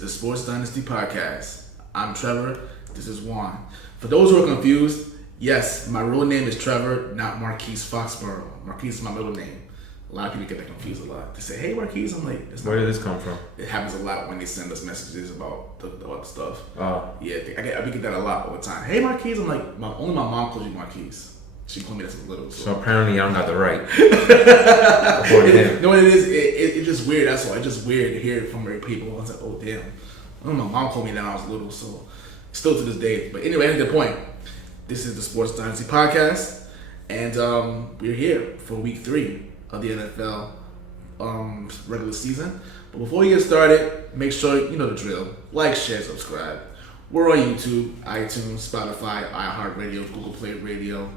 is the Sports Dynasty Podcast. I'm Trevor. This is Juan. For those who are confused, yes, my real name is Trevor, not Marquise Foxborough. Marquise is my middle name. A lot of people get that confused a lot. They say, "Hey, Marquise," I'm like, where did this come from? It happens a lot when they send us messages about the stuff. Oh. Yeah, I get that a lot all the time. "Hey, Marquise," I'm like, only my mom calls you Marquise. She called me that since little. So apparently y'all got the right. You know what it is? It's just weird, that's all. It's just weird to hear it from people. I was like, oh, damn. I know my mom called me that when I was little, so still to this day. But anyway, at the point, this is the Sports Dynasty Podcast, and we're here for week 3 of the NFL regular season. But before we get started, make sure you know the drill. Like, share, subscribe. We're on YouTube, iTunes, Spotify, iHeartradio, Google Play Radio,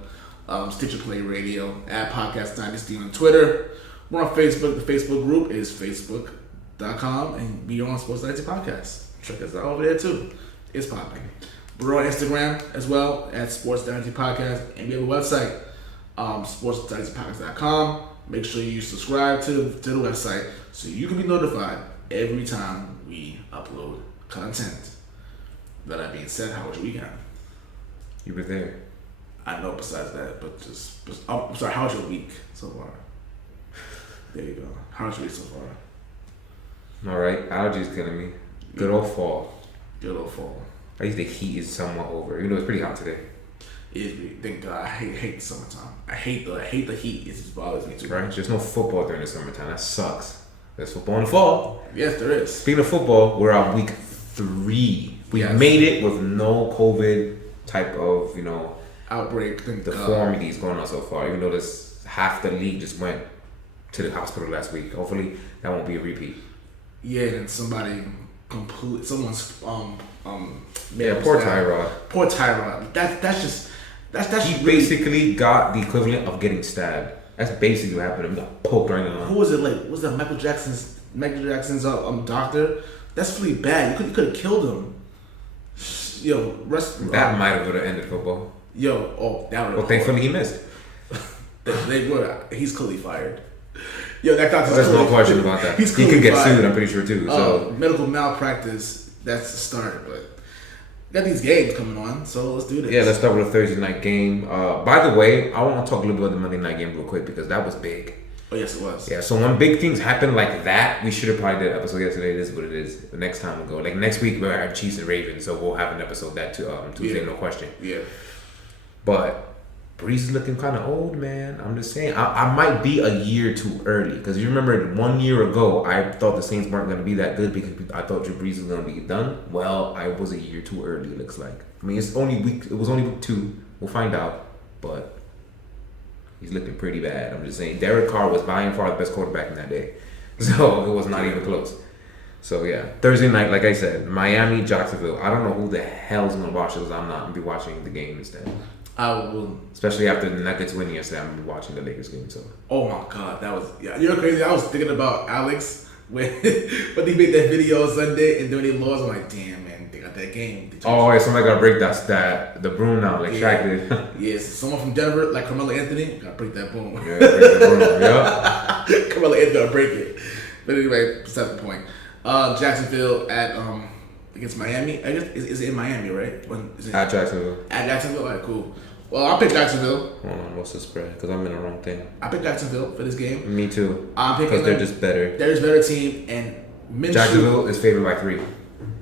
Stitcher Play Radio, at Podcast Dynasty on Twitter. We're on Facebook. The Facebook group is facebook.com, and we are on Sports Dynasty Podcast. Check us out over there too. It's popping. We're on Instagram as well at Sports Dynasty Podcast, and we have a website, sportsdynastypodcast.com. Make sure you subscribe to the website so you can be notified every time we upload content. That being said, how was your weekend? You were there. I know besides that, but I'm sorry, how was your week so far? There you go. How was your week so far? Alright, allergies killing me. Good old fall. Good old fall. At least the heat is somewhat over. Even though it's pretty hot today. It is. Thank God. I hate the summertime. I hate the heat. It just bothers me too much. Right? There's no football during the summertime. That sucks. There's football in the fall. Yes, there is. Speaking of football, we're at week 3. We made it with no COVID type of, outbreak. Deformities going on so far. Even though this half the league just went to the hospital last week. Hopefully that won't be a repeat. Yeah, and someone's poor Tyrod. Poor Tyrod. That's he basically got the equivalent of getting stabbed. That's basically what happened. He got poked right in the arm. Who was it? Like, was that Michael Jackson's doctor? That's really bad. You could have killed him. Yo, that might have would have ended football. That would have. Well, thankfully he missed. They were. He's clearly fired. Yo, that doctor's. There's no question about that. He could get sued. I'm pretty sure too. So medical malpractice. That's the start. But we got these games coming on, so let's do this. Yeah, let's start with a Thursday night game. By the way, I want to talk a little bit about the Monday night game real quick because that was big. Oh yes, it was. Yeah, so when big things happen like that, we should have probably did an episode yesterday. It is what it is. The next time we'll go. Like next week we'll have Chiefs and Ravens, so we'll have an episode that Tuesday, no question. Yeah. But Brees is looking kind of old, man. I'm just saying. I might be a year too early because you remember 1 year ago I thought the Saints weren't going to be that good because I thought Drew Brees was going to be done. Well, I was a year too early. It looks like. I mean, it was only week 2. We'll find out, but he's looking pretty bad. I'm just saying. Derek Carr was by and far the best quarterback in that day, so it was not even close. So yeah, Thursday night, like I said, Miami, Jacksonville. I don't know who the hell's going to watch this. I'm not going to be watching the game instead. I will. Especially after the Nuggets winning yesterday, I'm gonna be watching the Lakers game. So. Oh my God, that was You're crazy. I was thinking about Alex when they made that video on Sunday and then they lost. I'm like, damn man, they got that game. Oh yeah, somebody gotta break the broom now, like Shaq did. Yes, someone from Denver, like Carmelo Anthony, gotta break that broom. Yeah, break the broom. Yeah. Carmelo Anthony gotta break it. But anyway, beside the point. Jacksonville at against Miami. I guess is it in Miami, right? At Jacksonville. At Jacksonville, all right, cool. Well, I'll pick Jacksonville. Hold on, what's the spread? Because I'm in the wrong thing. I pick Jacksonville for this game. Me too. I'm picking because they're just better. They're just better team, and Minshew. Jacksonville is favored by 3.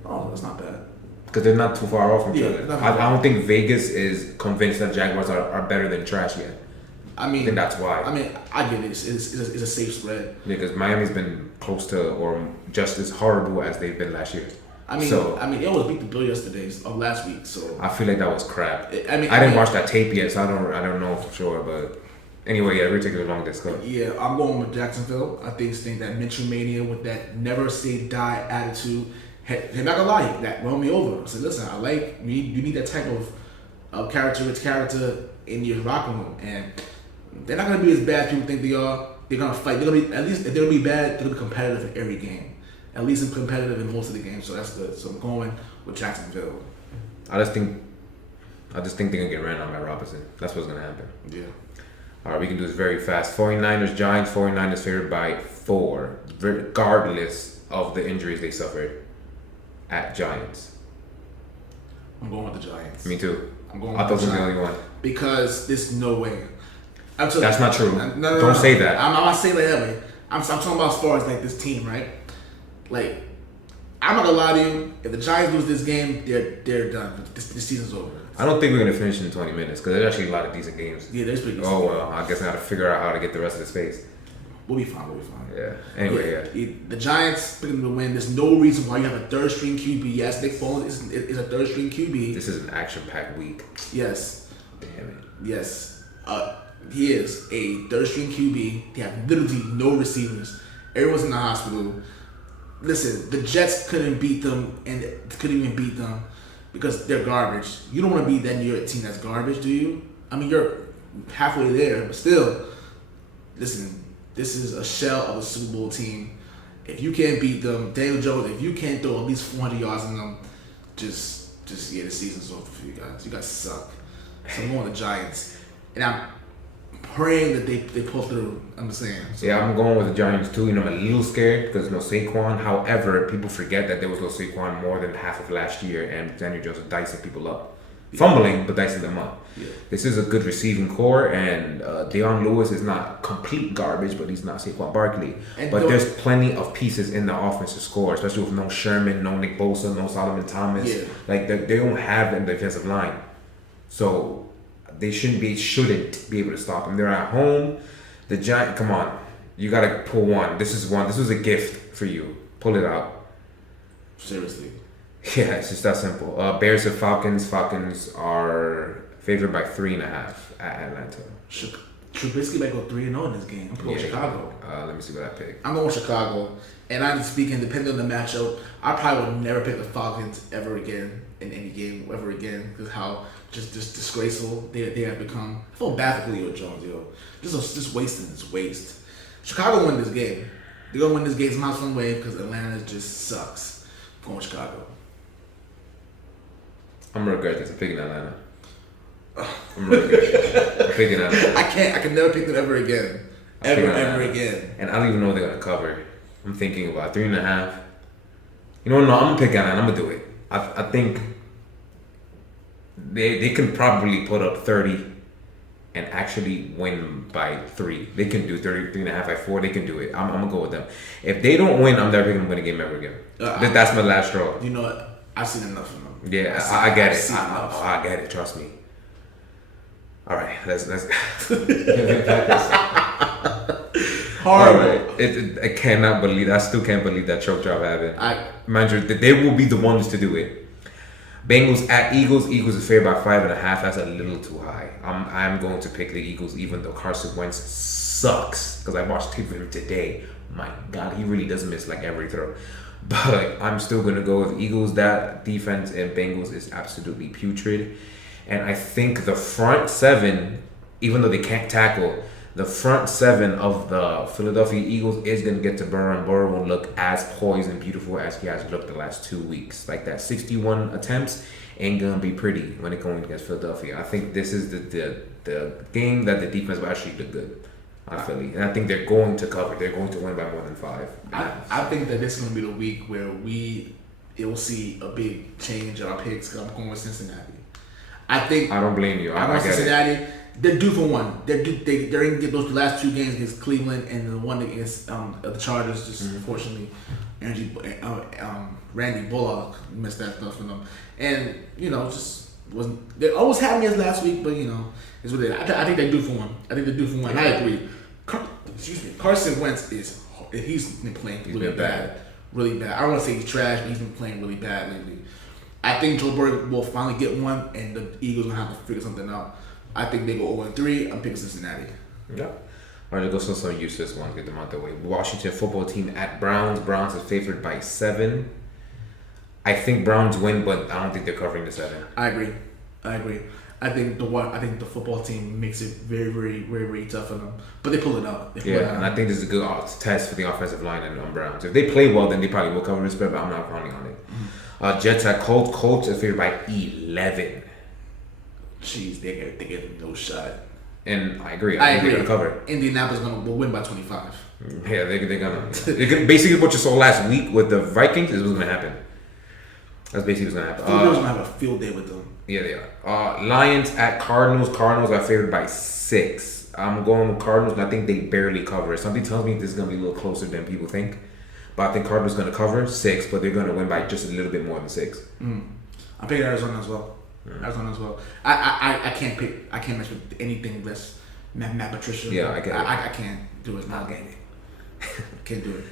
Oh, that's not bad. Because they're not too far off from each other. I don't think Vegas is convinced that Jaguars are better than trash yet. I think that's why. I mean, I get it. It's a safe spread. Yeah, because Miami's been close to or just as horrible as they've been last year. I mean, it almost beat the Bill yesterday of last week. So I feel like that was crap. I didn't watch that tape yet, so I don't know for sure. But anyway, yeah, we're taking a long discuss. Yeah, I'm going with Jacksonville. I think that Minshew mania with that never say die attitude. They're not gonna lie, that won me over. So listen, you need that type of character in your locker room, and they're not gonna be as bad as people think they are. They're gonna fight. They're gonna be at least if they're gonna be bad, they're gonna be competitive in every game. At least competitive in most of the games, so that's good. So I'm going with Jacksonville. I just think they're gonna get ran on by Robinson. That's what's gonna happen. Yeah. All right, we can do this very fast. 49ers, Giants. 49ers favored by 4, regardless of the injuries they suffered. at Giants. I'm going with the Giants. Me too. I'm going. I thought I was the only one. Because there's no way. That's not true. No, Don't say that. I'm not saying that way. I'm talking about as far as like this team, right? Like, I'm not gonna lie to you. If the Giants lose this game, they're done. This season's over. I don't think we're gonna finish in 20 minutes because there's actually a lot of decent games. Yeah, there's pretty. Oh well, I guess I gotta figure out how to get the rest of the space. We'll be fine. Yeah. Anyway, yeah. The Giants picking them to win. There's no reason why you have a third string QB. Yes, Nick Foles is a third string QB. This is an action-packed week. Yes. Damn it. Yes. He is a third string QB. They have literally no receivers. Everyone's in the hospital. Listen, the Jets couldn't beat them and couldn't even beat them because they're garbage. You don't want to beat that New York team that's garbage, do you? I mean, you're halfway there, but still. Listen, this is a shell of a Super Bowl team. If you can't beat them, Daniel Jones, if you can't throw at least 400 yards in them, just yeah, the season's over for you guys. You guys suck. So I'm going with the Giants. And I'm praying that they pull through. I'm just saying. So. Yeah, I'm going with the Giants too. You know, I'm a little scared because no Saquon. However, people forget that there was no Saquon more than half of last year, and Daniel Jones was dicing people up. Fumbling, but dicing them up. Yeah. This is a good receiving core, and Deion Lewis is not complete garbage, but he's not Saquon Barkley. But there's plenty of pieces in the offense to score, especially with no Sherman, no Nick Bosa, no Solomon Thomas. Yeah. Like they don't have in the defensive line, so they shouldn't be able to stop him. They're at home. The Giants, come on, you gotta pull one. This is one. This was a gift for you. Pull it out. Seriously. Yeah, it's just that simple. Bears and Falcons. Falcons are favored by 3.5 at Atlanta. Trubisky might go 3-0 in this game. I'm going Chicago. Let me see what I pick. I'm going Chicago. And I'm speaking, depending on the matchup, I probably would never pick the Falcons ever again in any game ever again because how just disgraceful they have become. I feel bad for Julio Jones, yo. Just wasting this waste. Chicago win this game. They're going to win this game somehow some way because Atlanta just sucks. I'm going Chicago. I'm gonna regret this. I'm picking Atlanta. I'm picking Atlanta. I can never pick them ever again. Ever again. And I don't even know if they're gonna cover. I'm thinking about 3.5. You know what? No, I'm gonna pick Atlanta. I'm gonna do it. I think they can probably put up 30 and actually win by 3. They can do 3.5 by 4. They can do it. I'm gonna go with them. If they don't win, I'm never picking them to win a game ever again. That's my last straw. You know what? I've seen enough of them. Yeah, I get it. I get it. Trust me. All right, let's. Horrible. I cannot believe. I still can't believe that choke job happened. Mind you, they will be the ones to do it. Bengals at Eagles. Eagles are favored by 5.5. That's a little too high. I'm going to pick the Eagles, even though Carson Wentz sucks. Because I watched tape of him today. My God, he really does miss like every throw. But I'm still going to go with Eagles. That defense and Bengals is absolutely putrid. And I think the front seven, even though they can't tackle, the front seven of the Philadelphia Eagles is going to get to Burrow, and Burrow won't look as poised and beautiful as he has looked the last 2 weeks. Like that 61 attempts ain't going to be pretty when it's going against Philadelphia. I think this is the game that the defense will actually look good. Philly, and I think they're going to cover. They're going to win by more than 5. I think that this is going to be the week where you'll see a big change in our picks because I'm going with Cincinnati. I don't blame you. I get Cincinnati. They're due for one. They're in those last 2 games against Cleveland and the one against the Chargers. Just unfortunately, Randy Bullock missed that stuff for them, and just wasn't. They always had me as last week, but is what it is. I think they're due for one. And I agree. Carson Wentz he's been playing really bad. Really bad. I don't want to say he's trash, but he's been playing really bad lately. I think Joe Burrow will finally get one, and the Eagles will have to figure something out. I think they go 0-3. I'm picking Cincinnati. Yeah. All right, let's go some useless ones. Get them out the way. Washington football team at Browns. Browns are favored by 7. I think Browns win, but I don't think they're covering the 7. I agree. I think the football team makes it very, very, very, very tough for them, but they pull it out. And I think this is a good test for the offensive line on Browns. If they play well, then they probably will cover the spread, but I'm not counting on it. Mm-hmm. Jets at Colts. Colts are favored by 11. Jeez, they get no shot. And I agree. I agree. They're gonna cover. Indianapolis will win by 25. Yeah, they're gonna. Basically, what you saw last week with the Vikings is what's gonna happen. That's basically what's gonna happen. Philadelphia's gonna have a field day with them. Yeah, they are. Lions at Cardinals. Cardinals are favored by 6. I'm going with Cardinals, and I think they barely cover. Something tells me this is gonna be a little closer than people think. But I think Cardinals gonna cover 6, but they're gonna win by just a little bit more than 6. I'm picking Arizona as well. Arizona as well. I can't pick. I can't mess with anything less Matt Patricia. Yeah, I get it. I can't do it. Not getting it. Can't do it.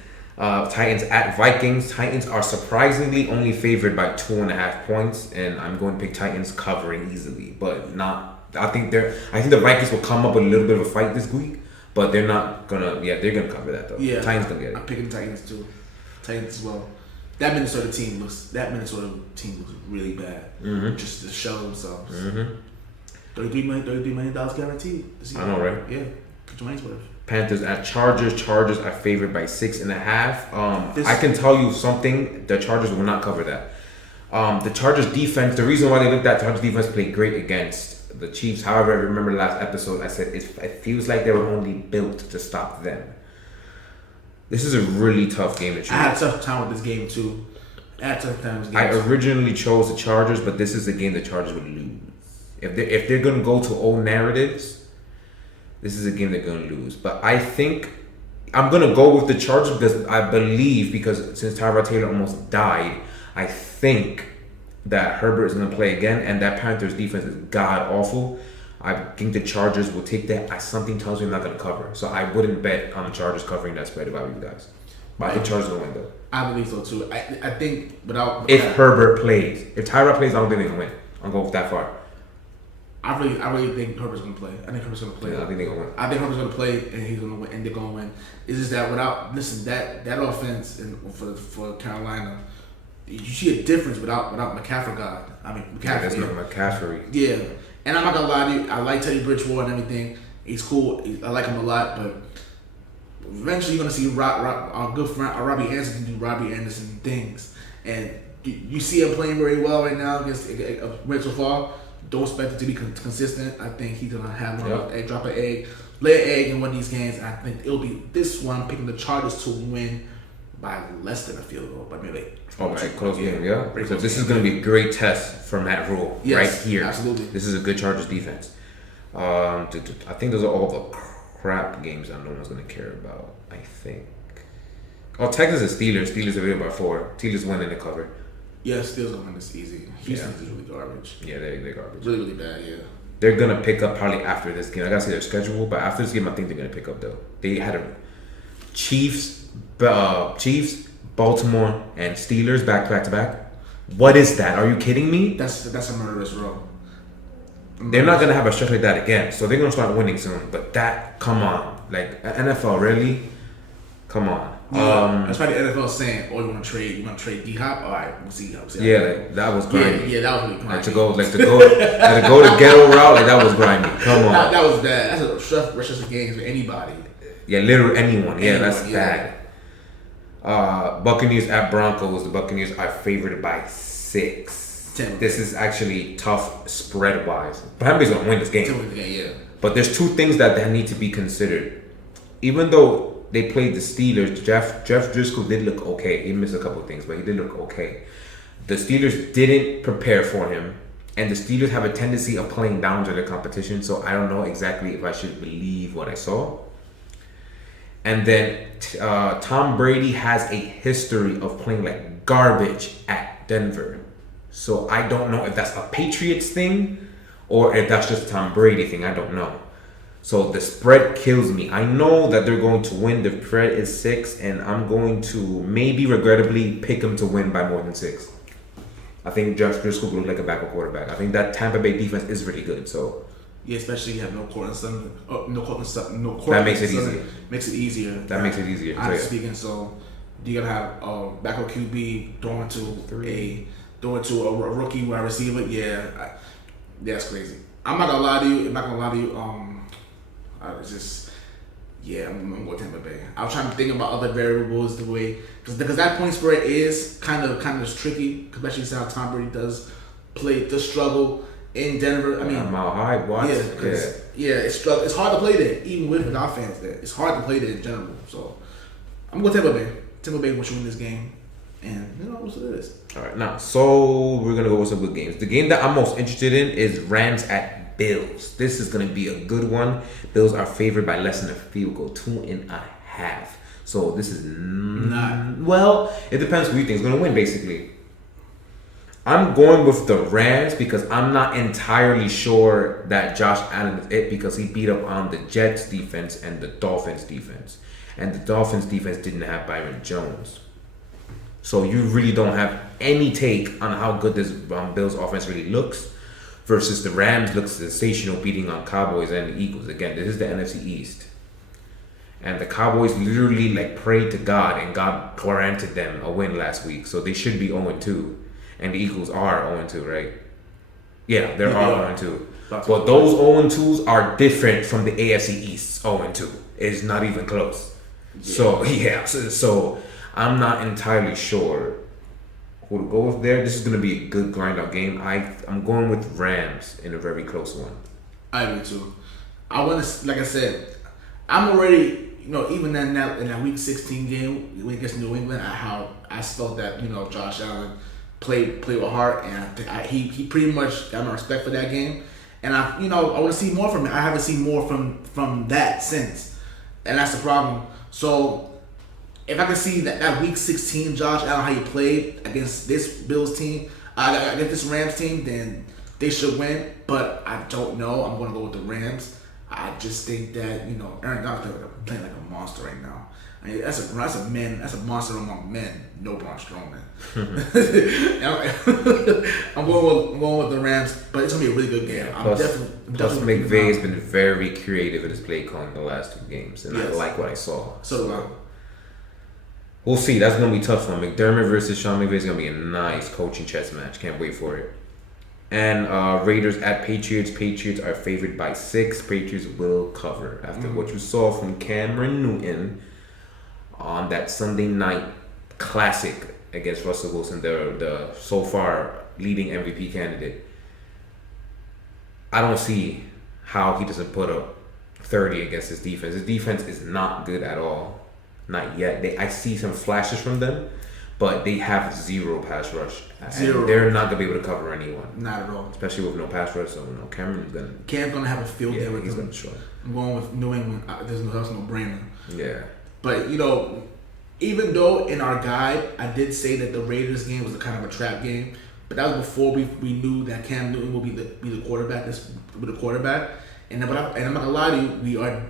Titans at Vikings. Titans are surprisingly only favored by 2.5 points, and I'm going to pick Titans covering easily, but not. I think the Vikings will come up with a little bit of a fight this week, but they're not gonna. Yeah, they're gonna cover that though. Yeah, Titans gonna get it. I'm picking Titans too. Titans as well. That Minnesota team looks really bad. Just to show themselves. $33 million guaranteed. I know, right? Yeah, get your money's worth. Panthers at Chargers. Chargers are favored by 6.5. I can tell you something. The Chargers will not cover that. The Chargers defense. The reason why they looked at Chargers defense played great against the Chiefs. However, I remember the last episode I said it feels like they were only built to stop them. This is a really tough game to choose. I had a tough time with this game too. I originally chose the Chargers, but this is a game the Chargers would lose. If they're gonna go to old narratives, this is a game they're gonna lose. But I think I'm gonna go with the Chargers because I believe, because since Tyrod Taylor almost died, I think that Herbert is gonna play again, and that Panthers defense is god awful. I think the Chargers will take that. Something tells me I'm not going to cover. So I wouldn't bet on the Chargers covering that spread if I were you guys. But I think Chargers will win though. I believe so too. I think if Herbert plays. If Tyrod plays, I don't think they can win. I'll go that far. I really think Herbert's going to play. I think Herbert's going to play. Yeah, I think they're going to win. I think Herbert's going to play and he's going to win and they're going to win. It's just that that offense for Carolina, you see a difference without McCaffrey God. I mean McCaffrey. Yeah, there's no McCaffrey. Yeah. And I'm not gonna lie to you, I like Teddy Bridgewater and everything. He's cool. I like him a lot, but eventually you're gonna see our good friend Robbie Anderson do Robbie Anderson things, and you see him playing very well right now against so far. Don't expect it to be consistent. I think he's gonna have drop an egg, lay an egg in one of these games. And I think it'll be this one. I'm picking the Chargers to win by less than a field goal, but maybe. Close game, yeah. So this is going to be a great test for Matt Rule right here. Absolutely. This is a good Chargers defense. I think those are all the crap games that no one's going to care about, I think. Texans and Steelers. Steelers are winning by 4. Steelers win in the cover. Yeah, Steelers will win this easy. Houston is really garbage. Yeah, they're garbage. Really, really bad, yeah. They're going to pick up probably after this game. I got to see their schedule, but after this game, I think they're going to pick up, though. They had a Chiefs, Baltimore, and Steelers back to back. What is that? Are you kidding me? That's a murderous row. They're not gonna have a stretch like that again, so they're gonna start winning soon. But come on, like NFL, really? Come on. That's why the NFL is saying, "Oh, you want to trade D Hop? All right, we'll see how." That was grimy. Yeah, that was really grimy. Like to go the ghetto route, like that was grimy. Come on. That was bad. That's a rush of games for anybody. Yeah, literally anyone. Yeah, that's bad. Buccaneers at Broncos. The Buccaneers are favored by 6. This is actually tough spread wise. Miami's gonna win this game. Yeah. But there's 2 things that need to be considered. Even though they played the Steelers, Jeff Driscoll did look okay. He missed a couple of things, but he did look okay. The Steelers didn't prepare for him, and the Steelers have a tendency of playing down to their competition. So I don't know exactly if I should believe what I saw. And then Tom Brady has a history of playing like garbage at Denver. So I don't know if that's a Patriots thing or if that's just a Tom Brady thing. I don't know. So the spread kills me. I know that they're going to win. The spread is 6, and I'm going to maybe regrettably pick them to win by more than 6. I think Jeff Driscoll will look like a backup quarterback. I think that Tampa Bay defense is really good. So. Yeah, especially you have no Cortland Sutton. That makes it easier. Makes it easier. That makes it easier. Honestly speaking, so you're gonna have backup QB throwing to a rookie wide receiver. Yeah, that's crazy. I'm not gonna lie to you. I'm going Tampa Bay. I was trying to think about other variables the way because that point spread is kind of tricky, especially since how Tom Brady does struggle in Denver. I mean, Mile High, what? It's hard to play there, even with our fans there. It's hard to play there in general. So I'm going Tampa Bay. Tampa Bay will win this game. And what's what it is. All right, now so we're gonna go with some good games. The game that I'm most interested in is Rams at Bills. This is gonna be a good one. Bills are favored by less than a field goal, 2.5. So this is not well. It depends who you think is gonna win, basically. I'm going with the Rams because I'm not entirely sure that Josh Allen is it because he beat up on the Jets defense and the Dolphins defense. And the Dolphins defense didn't have Byron Jones. So you really don't have any take on how good this Bills offense really looks versus the Rams looks sensational beating on Cowboys and the Eagles. Again, this is the NFC East. And the Cowboys literally prayed to God and God granted them a win last week. So they should be 0-2. And the Eagles are 0-2, right? Yeah, they're all 0-2. But those 0-2s are different from the AFC East 0-2. It's not even close. Yeah. So I'm not entirely sure who to go with there. This is going to be a good grind-out game. I'm going with Rams in a very close one. I agree too. I want to, like I said, I'm already, even in that Week 16 game against New England, how I felt that, Josh Allen played with heart, and I think he pretty much got my respect for that game. And I want to see more from him. I haven't seen more from that since, and that's the problem. So if I can see that Week 16 Josh Allen how he played against this Bills team, against this Rams team, then they should win. But I don't know. I'm going to go with the Rams. I just think that Aaron Donald's playing like a monster right now. I mean, that's a monster among men. No Braun Strowman. I'm going with the Rams, but it's gonna be a really good game. Plus McVay has been very creative in his play calling the last 2 games, and I like what I saw. So we'll see. That's gonna be tough one. McDermott versus Sean McVay is gonna be a nice coaching chess match. Can't wait for it. And Raiders at Patriots. Patriots are favored by 6. Patriots will cover after what you saw from Cameron Newton on that Sunday night classic against Russell Wilson, the so far leading MVP candidate. I don't see how he doesn't put up 30 against his defense. His defense is not good at all. Not yet. I see some flashes from them, but they have 0 pass rush. Zero. They're not going to be able to cover anyone. Not at all. Especially with no pass rush. So, Cam's going to have a field day with he's him. Gonna show. I'm going with New England. There's no brainer. Yeah. But, even though in our guide, I did say that the Raiders game was a kind of a trap game, but that was before we knew that Cam Newton will be the quarterback. And I'm not gonna lie to you, we are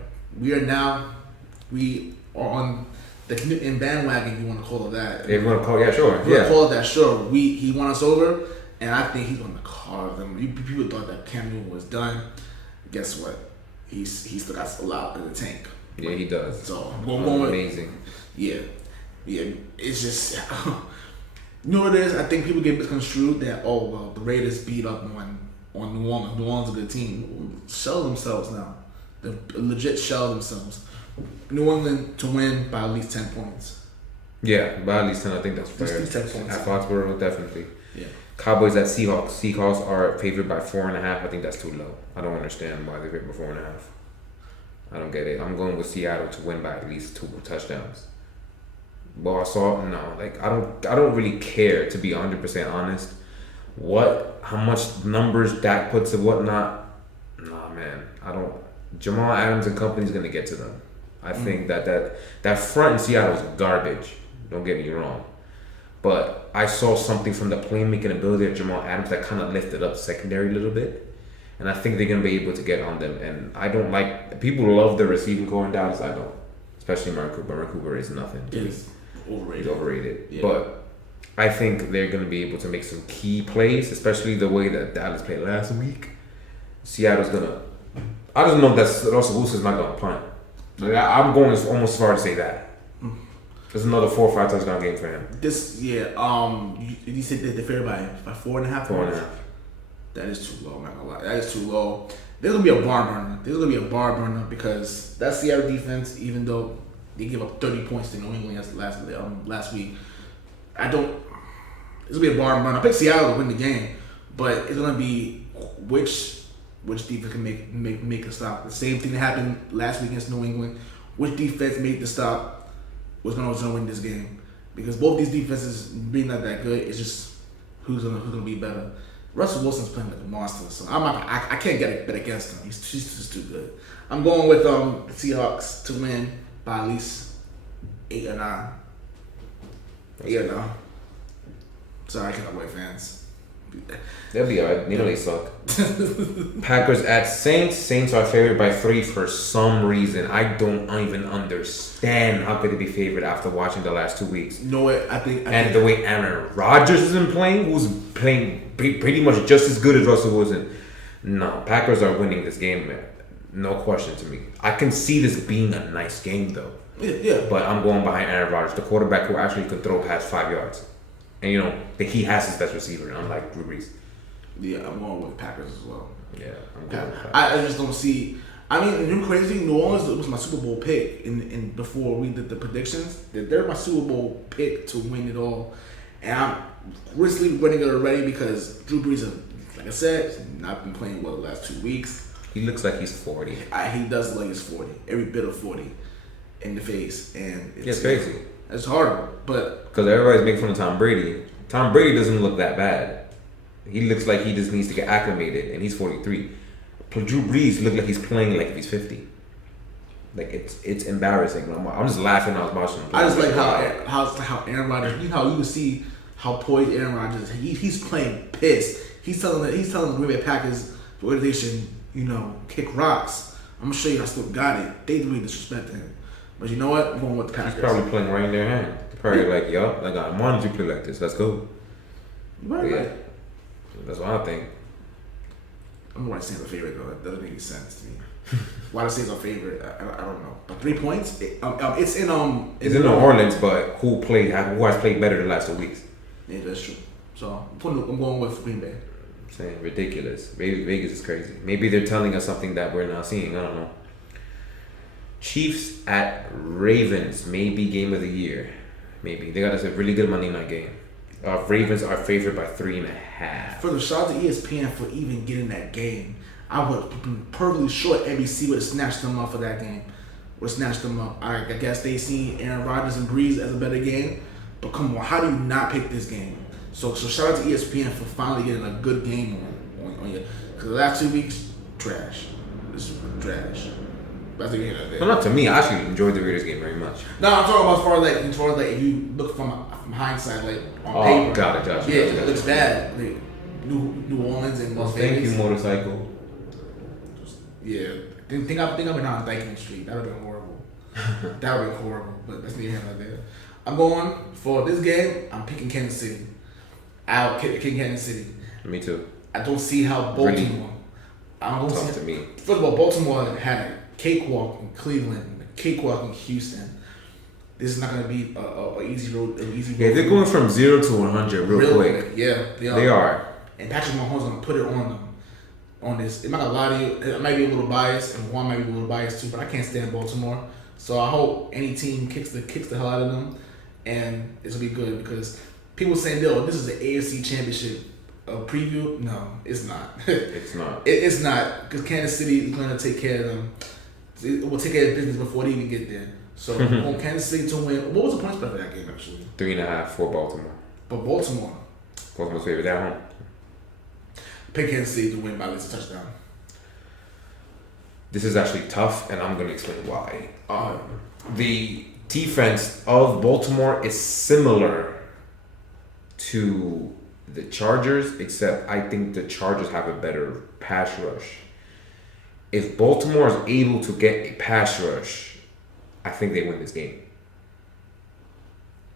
on the Newton bandwagon. If you want to call it that. If you want to call, yeah, sure, yeah. Call it that, sure. He won us over, and I think he's going to carve them. People thought that Cam Newton was done. Guess what? He's still got a lot in the tank. Yeah, he does. So I'm going amazing. Yeah, it's just what it is. I think people get misconstrued that the Raiders beat up on New Orleans. New Orleans is a good team. Shell themselves now. They legit shell themselves. New England to win by at least 10 points. Yeah, by at least 10. I think that's fair. At least 10 points. At Foxborough, definitely. Yeah. Cowboys at Seahawks. Seahawks are favored by 4.5. I think that's too low. I don't understand why they're favored by 4.5. I don't get it. I'm going with Seattle to win by at least 2 touchdowns. Well, I saw I don't really care, to be 100% honest. How much numbers Dak puts and whatnot. Nah, man, I don't. Jamal Adams and company's gonna get to them. I think that front in Seattle is garbage. Don't get me wrong, but I saw something from the playmaking ability of Jamal Adams that kind of lifted up the secondary a little bit, and I think they're gonna be able to get on them. And I don't like people love the receiving going down. I don't, especially Mark Cooper. Mark Cooper is nothing. He's overrated. He's overrated. Yeah. But I think they're going to be able to make some key plays, especially the way that Dallas played last week. Seattle's going to... I just know that Russell Wilson's not going to punt. I'm going almost as far to say that. There's another 4 or 5 touchdown game for him. You said that they're favored by 4.5? 4.5. That is too low, I'm not going to lie. That is too low. There's going to be a bar burner. Because that Seattle defense, even though they give up 30 points to New England last week, it's going to be a bar burner. I picked Seattle to win the game, but it's going to be which defense can make a stop. The same thing that happened last week against New England. Which defense made the stop was going to win this game. because both these defenses being not that good, it's just who's gonna be better. Russell Wilson's playing like a monster, so I can't get a bet against him. He's just too good. I'm going with the Seahawks to win by at least 8 or 9. 8 or 9. Sorry, Cowboy fans. They'll be alright. You know they suck. Packers at Saints. Saints are favored by 3 for some reason. I don't even understand how could they be favored after watching the last 2 weeks. You know what? I think the way Aaron Rodgers isn't playing, who's playing pretty much just as good as Russell Wilson. No, Packers are winning this game, man. No question to me. I can see this being a nice game though. Yeah. But I'm going behind Aaron Rodgers, the quarterback who actually can throw past 5 yards. And you know, he has his best receiver, unlike Drew Brees. Yeah, I'm going with Packers as well. Yeah, I'm going with Packers. I just don't see. I mean, you know, crazy. New Orleans was my Super Bowl pick in before we did the predictions. They're my Super Bowl pick to win it all, and I'm risky winning it already because Drew Brees, like I said, has not been playing well the last 2 weeks. He looks like he's 40. He does look like he's 40, every bit of 40 in the face, and it's crazy. It's horrible, but because everybody's making fun of Tom Brady. Tom Brady doesn't look that bad. He looks like he just needs to get acclimated, and he's 43. Drew Brees looks like he's playing like he's 50. Like it's embarrassing. I'm just laughing when I was watching him. I just like how Aaron Rodgers. You know how you see how poised Aaron Rodgers. He's playing pissed. He's telling the Green Bay Packers organization, you know, kick rocks. I'm gonna show you I still got it. They really disrespecting him. But you know what? I'm going with the Packers. He's probably playing right in their hand. They're probably like, yo, like, why don't you play like this? Let's go. Right. That's what I think. I'm going to say the favorite though. That doesn't make any sense to me. Why the Saints are favorite? I don't know. But 3 points. It's in It's in New Orleans, but who has played better the last 2 weeks? Yeah, that's true. So I'm going with Green Bay. I'm saying ridiculous. Vegas is crazy. Maybe they're telling us something that we're not seeing. I don't know. Chiefs at Ravens, maybe game of the year. Maybe. They got us a really good Monday night game. Ravens are favored by 3.5. For the shout out to ESPN for even getting that game. I would have been perfectly sure NBC would have snatched them up for that game. Would have snatched them up. I guess they see Aaron Rodgers and Brees as a better game. But come on, how do you not pick this game? So shout out to ESPN for finally getting a good game on you. Because the last 2 weeks, trash. This is trash. That's the game of the day. Well, not to me. I actually enjoyed the Raiders game very much. No, I'm talking about as far as if you look from hindsight, like on paper. Got it. Yeah, it looks bad. Like, New Orleans and Las Vegas. Thank you, motorcycle. Yeah, think I've been on Dyking Street. That would have been horrible. That would have been horrible. But that's neither here nor there. I'm going for this game. I'm picking Kansas City. I'll pick Kansas City. Me too. I don't see how Baltimore. Really I don't tough see. To me. First of all, Baltimore had a cakewalk in Cleveland, a cakewalk in Houston. This is not going to be an easy road. Yeah, they're going from 0 to 100 real quick. Yeah, they are. And Patrick Mahomes going to put it on them. On this, I'm not gonna lie to you. It might be a little biased, and Juan might be a little biased too. But I can't stand Baltimore, so I hope any team kicks the hell out of them, and it's gonna be good because people saying, "Yo, this is the AFC Championship preview." No, it's not. It's not. It's not because Kansas City is gonna take care of them. It will take care of business before they even get there. So on Kansas City to win. What was the point spread for that game actually? 3.5 for Baltimore. But Baltimore's favorite at home. Pick Kansas City to win by at least a touchdown. This is actually tough, and I'm going to explain why. The defense of Baltimore is similar to the Chargers, except I think the Chargers have a better pass rush. If Baltimore is able to get a pass rush, I think they win this game.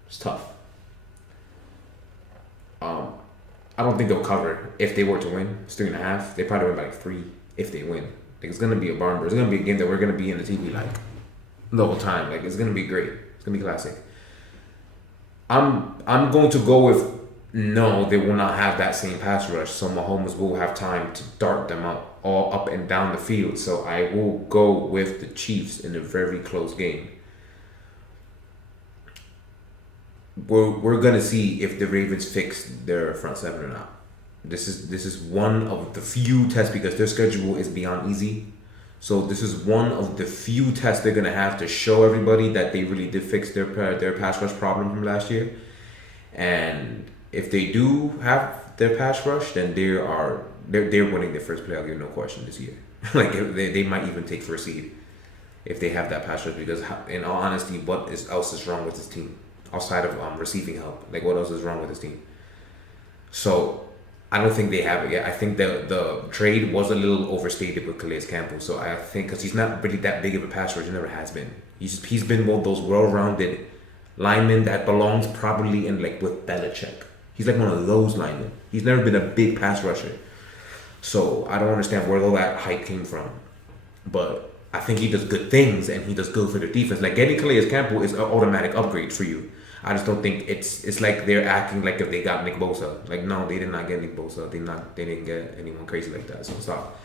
It's tough. I don't think they'll cover if they were to win. It's 3.5. They probably win by 3 if they win. Like, it's gonna be a barn burner. It's gonna be a game that we're gonna be in the TV like the whole time. Like, it's gonna be great. It's gonna be classic. I'm going to go with no. They will not have that same pass rush. So Mahomes will have time to dart them up all up and down the field. So I will go with the Chiefs in a very close game. We're gonna see if the Ravens fix their front seven or not. This is one of the few tests because their schedule is beyond easy. So this is one of the few tests they're gonna have to show everybody that they really did fix their pass rush problem from last year. And if they do have their pass rush, then they're winning their first playoff game, no question, this year. Like they might even take first seed if they have that pass rush. Because in all honesty, what else is wrong with this team outside of receiving help? Like what else is wrong with this team? So I don't think they have it yet. I think the trade was a little overstated with Calais Campbell. So I think because he's not really that big of a pass rusher, he never has been. He's been one of those well-rounded linemen that belongs probably in like with Belichick. He's like one of those linemen. He's never been a big pass rusher. So I don't understand where all that hype came from. But I think he does good things and he does good for the defense. Like getting Calais Campbell is an automatic upgrade for you. I just don't think it's like they're acting like if they got Nick Bosa. Like no, they did not get Nick Bosa. They didn't get anyone crazy like that. So stop.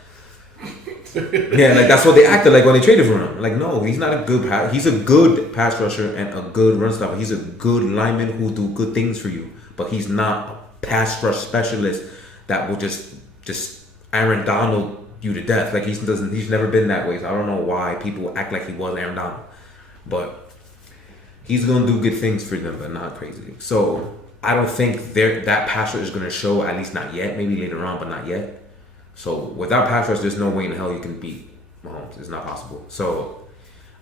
Yeah, like that's what they acted like when they traded for him. Like no, he's not a good he's a good pass rusher and a good run stopper. He's a good lineman who do good things for you. But he's not a pass rush specialist that will just Aaron Donald you to death. Like he's never been that way. So I don't know why people act like he was Aaron Donald. But he's gonna do good things for them, but not crazy. So I don't think that pass rush is gonna show, at least not yet. Maybe later on, but not yet. So without pass rush, there's no way in hell you can beat Mahomes. It's not possible. So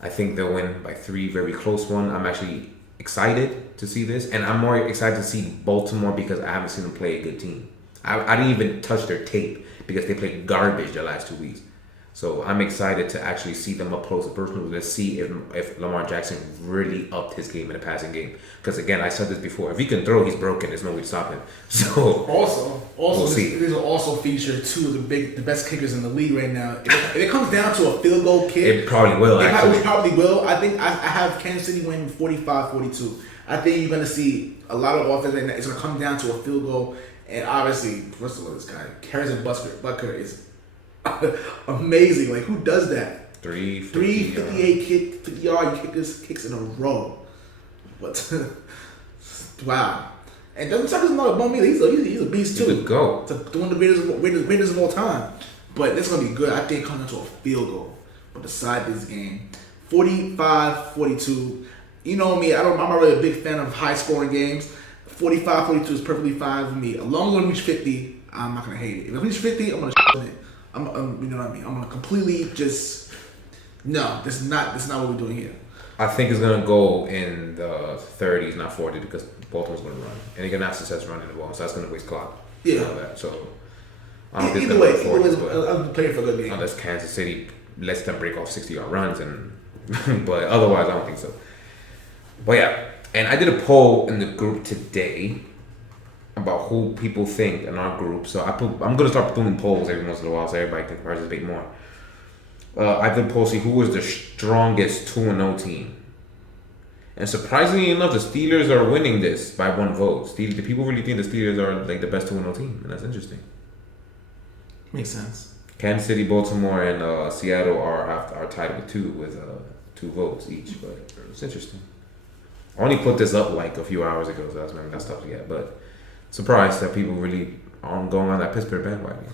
I think they'll win by 3, very close one. I'm actually excited to see this, and I'm more excited to see Baltimore because I haven't seen them play a good team. I didn't even touch their tape because they played garbage the last 2 weeks. So I'm excited to actually see them up close and personal to see if Lamar Jackson really upped his game in the passing game. Because again, I said this before, if he can throw, he's broken. There's no way to stop him. So also, we'll see. These will also feature 2 of the best kickers in the league right now. If it comes down to a field goal kick, it probably will. It probably will. I think I have Kansas City winning 45-42. I think you're gonna see a lot of offense right now. It's gonna come down to a field goal, and obviously, first of all, this guy Harrison Butker is amazing. Like, who does that? 358 50-yard kicks in a row. But wow. And Justin Tucker's not a bum either. He's a beast too. He's a go. One of the greatest of all time. But it's gonna be good. I think it comes into a field goal. But decide this game, 45-42. You know me. I'm not really a big fan of high scoring games. 45-42 is perfectly fine with me. As long as we reach 50, I'm not gonna hate it. If I reach 50, I'm gonna shit it. You know what I mean? I'm gonna completely just this is not what we're doing here. I think it's gonna go in the 30s, not 40, because Baltimore's gonna run, and they're gonna have success running the ball, so that's gonna waste clock. Yeah. All that. So either way, I'm playing for a good game. Unless Kansas City lets them break off 60-yard runs, and but otherwise, I don't think so. But yeah, and I did a poll in the group today about who people think in our group. So I'm gonna start doing polls every once in a while so everybody can participate more. I did poll see who was the strongest 2-0 team, and surprisingly enough, the Steelers are winning this by 1 vote. The people really think the Steelers are like the best 2-0 team, and that's interesting. Makes sense. Kansas City, Baltimore, and Seattle are tied with 2 votes each, but it's interesting. I only put this up like a few hours ago, so that's not stuff yet, but surprised that people really aren't going on that Pittsburgh bandwagon.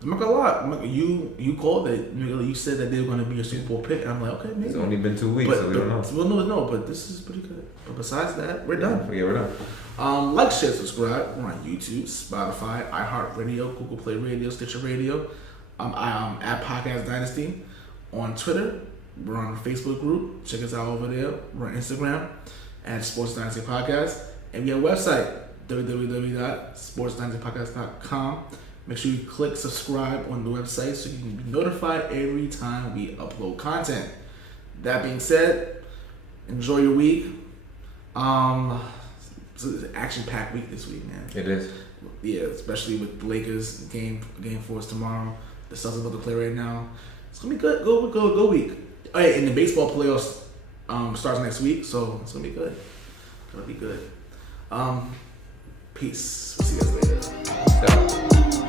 I'm not gonna lie. You called it. You said that they were gonna be a Super Bowl pick, and I'm like, okay, maybe. It's only been 2 weeks, so we don't know. Well, no, but this is pretty good. But besides that, we're done. Yeah, we're done. Like, share, subscribe. We're on YouTube, Spotify, iHeartradio, Google Play Radio, Stitcher Radio. At Podcast Dynasty. On Twitter, we're on a Facebook group. Check us out over there. We're on Instagram at Sports Dynasty Podcast, and we have a website, www.sportsdynastypodcast.com. Make sure you click subscribe on the website so you can be notified every time we upload content. That being said, enjoy your week. It's an action-packed week this week, man. It is. Yeah, especially with the Lakers game 4 is tomorrow. The Celtics about to play right now. It's gonna be good. Go week. Oh, yeah, and the baseball playoffs starts next week, so it's gonna be good. Peace. We'll see you guys later. Yeah.